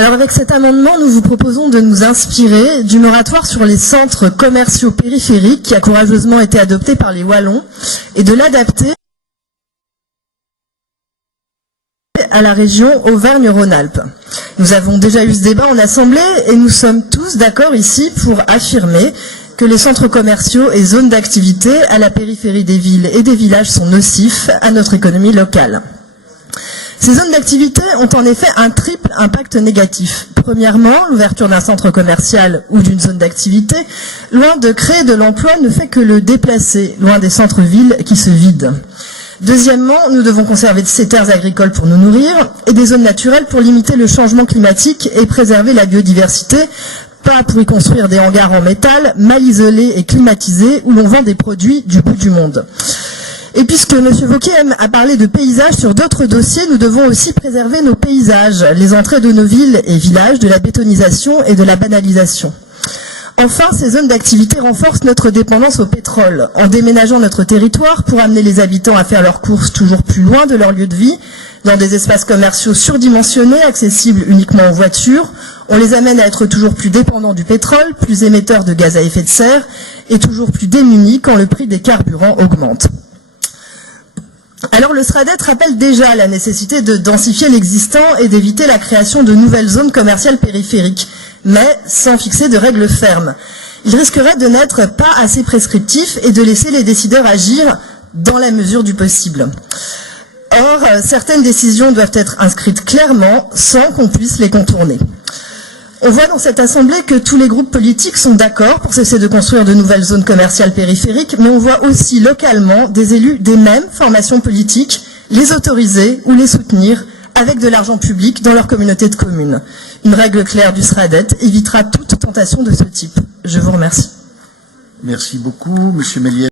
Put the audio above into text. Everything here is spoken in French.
Alors avec cet amendement, nous vous proposons de nous inspirer du moratoire sur les centres commerciaux périphériques qui a courageusement été adopté par les Wallons et de l'adapter à la région Auvergne-Rhône-Alpes. Nous avons déjà eu ce débat en assemblée et nous sommes tous d'accord ici pour affirmer que les centres commerciaux et zones d'activité à la périphérie des villes et des villages sont nocifs à notre économie locale. Ces zones d'activité ont en effet un triple impact négatif. Premièrement, l'ouverture d'un centre commercial ou d'une zone d'activité, loin de créer de l'emploi, ne fait que le déplacer, loin des centres-villes qui se vident. Deuxièmement, nous devons conserver ces terres agricoles pour nous nourrir et des zones naturelles pour limiter le changement climatique et préserver la biodiversité, pas pour y construire des hangars en métal, mal isolés et climatisés, où l'on vend des produits du bout du monde. Et puisque M. Wauquiez a parlé de paysages sur d'autres dossiers, nous devons aussi préserver nos paysages, les entrées de nos villes et villages, de la bétonisation et de la banalisation. Enfin, ces zones d'activité renforcent notre dépendance au pétrole, en déménageant notre territoire pour amener les habitants à faire leurs courses toujours plus loin de leur lieu de vie, dans des espaces commerciaux surdimensionnés, accessibles uniquement aux voitures. On les amène à être toujours plus dépendants du pétrole, plus émetteurs de gaz à effet de serre et toujours plus démunis quand le prix des carburants augmente. Alors le SRADET rappelle déjà la nécessité de densifier l'existant et d'éviter la création de nouvelles zones commerciales périphériques, mais sans fixer de règles fermes. Il risquerait de n'être pas assez prescriptif et de laisser les décideurs agir dans la mesure du possible. Or, certaines décisions doivent être inscrites clairement sans qu'on puisse les contourner. On voit dans cette assemblée que tous les groupes politiques sont d'accord pour cesser de construire de nouvelles zones commerciales périphériques, mais on voit aussi localement des élus des mêmes formations politiques les autoriser ou les soutenir avec de l'argent public dans leur communauté de communes. Une règle claire du SRADET évitera toute tentation de ce type. Je vous remercie. Merci beaucoup, Monsieur Méliès.